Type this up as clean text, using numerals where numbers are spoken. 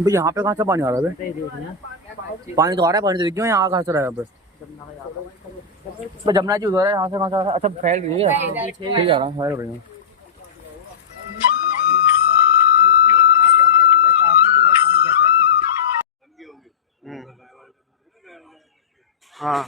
भाई यहाँ पे कहाँ से पानी आ रहा है? पानी तो आ रहा है, पानी तो दिख गया यहाँ कहाँ से रहा है यहाँ पे? जमुना जी उधर है, यहाँ से कहाँ से आ रहा है? अच्छा फैल रही है, ठीक है रहा फैल रही है। हाँ